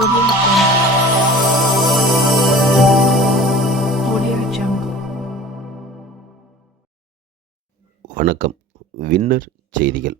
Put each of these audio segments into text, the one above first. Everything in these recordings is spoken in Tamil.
Audio Jungle. வணக்கம். வின்னர் செய்திகள்.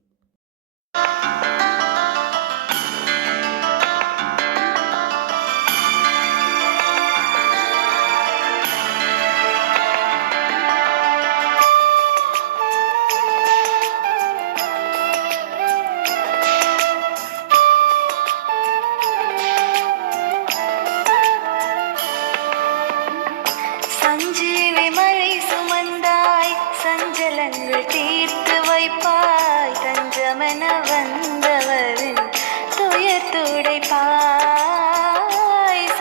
சஞ்சீவி மழை சுமந்தாய், சஞ்சலங்கள் தீர்த்து வைப்பாய், தஞ்சமென வந்தவரின் துயர் துடைப்பாய்.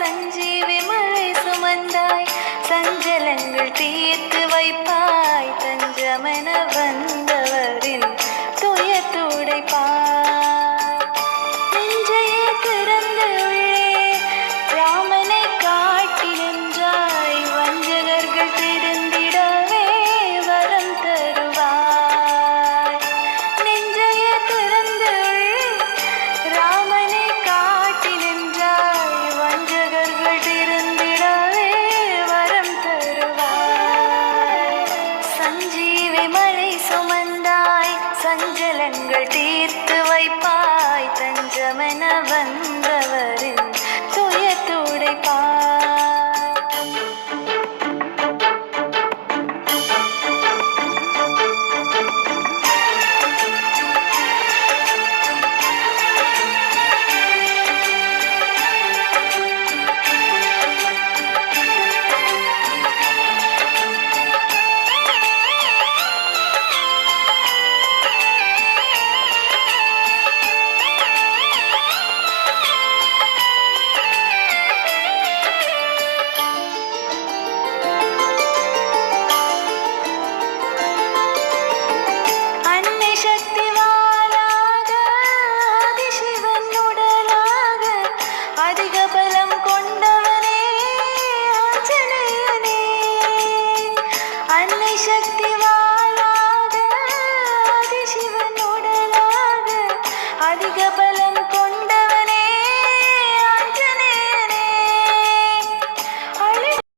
சஞ்சீவி மழை சுமந்தாய், சஞ்சலங்கள் தீர்த்து வைப்பாய், தஞ்சமென வந்தவரின் துயர் துடைப்பாய். நெஞ்சையே திறந்து உள்ளே ராமனை காட்டி நின்றாய், வஞ்சகர்கள் திருந்திடவே வரம் தருவாய். நெஞ்சையே திறந்து உள்ளே ராமனை காட்டி நின்றாய், வஞ்சகர்கள் திருந்திடவே வரம் தருவாய். சஞ்சீவி மழை சுமந்தாய், சஞ்சலங்கள் தீர்த்து வைப்பாய், தஞ்சமென வந்தவரின் துயர் துடைப்பாய். அன்னை சக்திவானாக, ஆதிசிவன் உடலாக, அதிக பலம் கொண்டவனே ஆஞ்சநேயனே. அன்னை சக்திவானாக, ஆதிசிவன் உடலாக, அதிக